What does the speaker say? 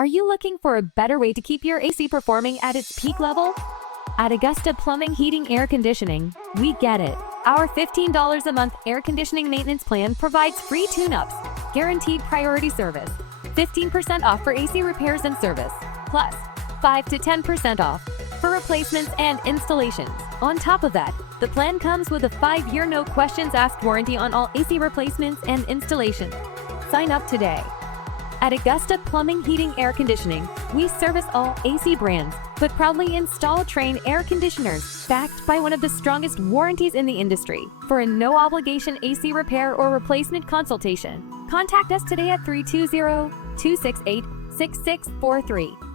Are you looking for a better way to keep your AC performing at its peak level? At Augusta Plumbing, Heating, Air Conditioning, we get it. Our $15 a month air conditioning maintenance plan provides free tune-ups, guaranteed priority service, 15% off for AC repairs and service, plus 5 to 10% off for replacements and installations. On top of that, the plan comes with a 5-year no questions asked warranty on all AC replacements and installation. Sign up today. At Augusta Plumbing, Heating, Air Conditioning, we service all AC brands, but proudly install Trane air conditioners, backed by one of the strongest warranties in the industry. For a no-obligation AC repair or replacement consultation, contact us today at 320-268-6643.